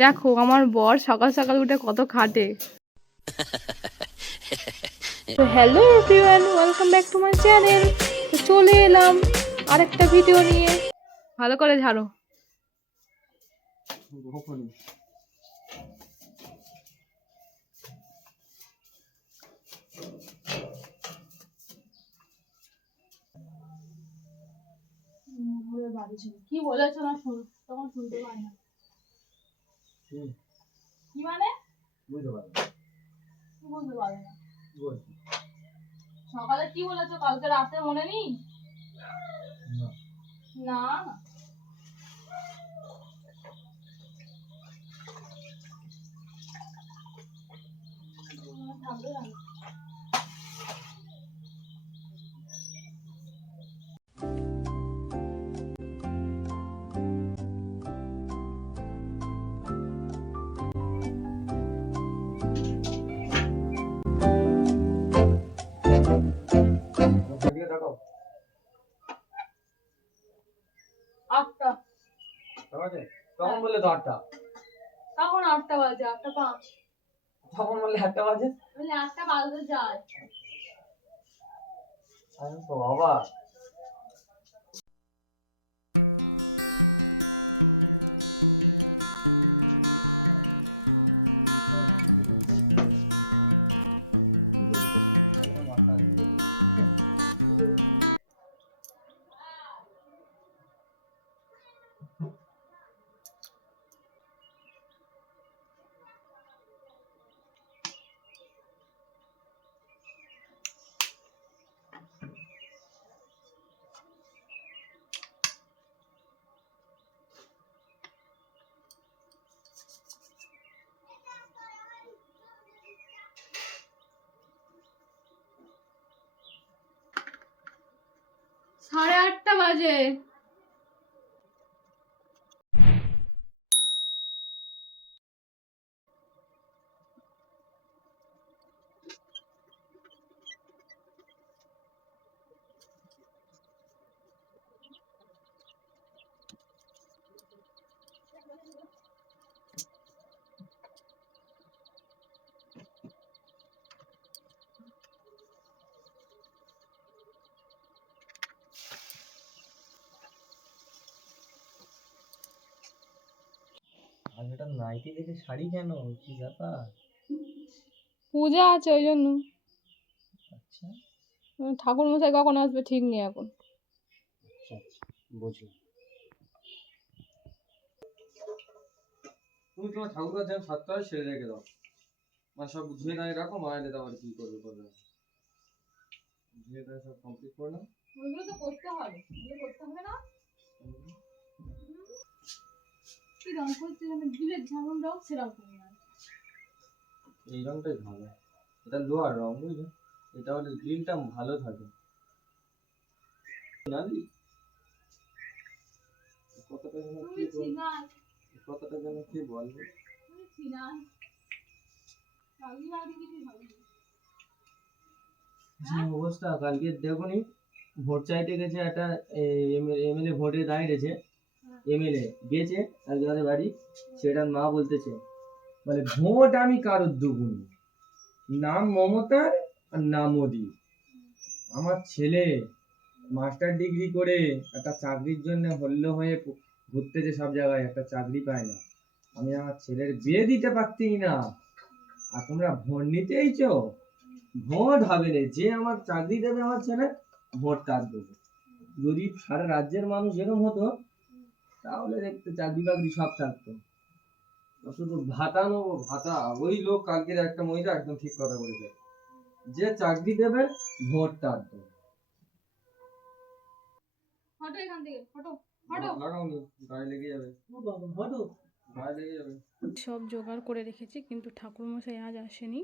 দেখো আমার বর সকাল সকাল উঠে কত খাটে। Hello everyone, welcome back to my channel. তো চলে এলাম আরেকটা ভিডিও নিয়ে। ভালো করে ঝাড়ো। কি বলেছো না তখন শুনতে পাই না। কি মানে বুঝতে পারো কি বুঝতে পারবে না? সকালে কি বলেছো কালকে রাতে মনে নেই? না না থাকবে না। 8টা তখন বললে তো 8টা, এখন 8টা বাজে, 8টা 5। তখন বললে 8টা বাজে, বললে 8টা বাজতে যায়। আমি তো অবাক। সাড়ে 8টা বাজে। আর এটা নাইটি দেখে শাড়ি কেন, কি ব্যাপার? পূজা আছে ওই জন্য। আচ্ছা, ঠাকুর মশাই কখন আসবে ঠিক নেই এখন। বুঝি তুমি তোমার ঠাকুরের যেন 7টায় ছেড়ে রেখে দাও, মা সব ধুয়ে নাই রাখো, মা এলে আবার কি করবে করবে, ধুয়ে দেওয়া সব কমপ্লিট করে নাও। ওগুলো তো করতে হবে, ওগুলো করতে হবে না। কি রং করতে হবে, ঝিলের যেমন রং সেরকম। এই রংটাই ভালো, এটা লোহার রং বুঝলি, এটা হলে গ্রিনটা ভালো থাকে। জানলি কতটা যেন কি বলবো, কতটা যেন কি বলবো। অবস্থা কালকে দেখুনি, ভোট চাইতে গেছে একটা এমএলএ, ভোটে দাঁড়িয়েছে এমএলএ গেছে একজনের বাড়ি, সেটার মা বলতেছে মানে ভোট আমি কারোর দেবো, নাম মমতা আর নাম মোদি। আমার ছেলে মাস্টার ডিগ্রি করে একটা চাকরির জন্য হল্য হয়ে ঘুরতেছে সব জায়গায়, একটা চাকরি পায় না। আমি আমার ছেলের বিয়ে দিতে পারছি না, আর তোমরা ভোট নিতে এইছো? ভোট হবে রে, যে আমার চাকরি দেবে আমার ছেলে, ভোট তার দেবে। যদি সারা রাজ্যের মানুষ এরকম হতো তাহলে একটু চাকরি বাকরি সব থাকতো। শুধু ভাতা নেবো ভাতা, ওই লোক কালকের একটা মহিলা একদম ঠিক কথা বলেছে, যে চাকরি দেবে ভোট তার দেবে। সব জোগাড় করে রেখেছি কিন্তু ঠাকুরমশাই আজ আসেনি।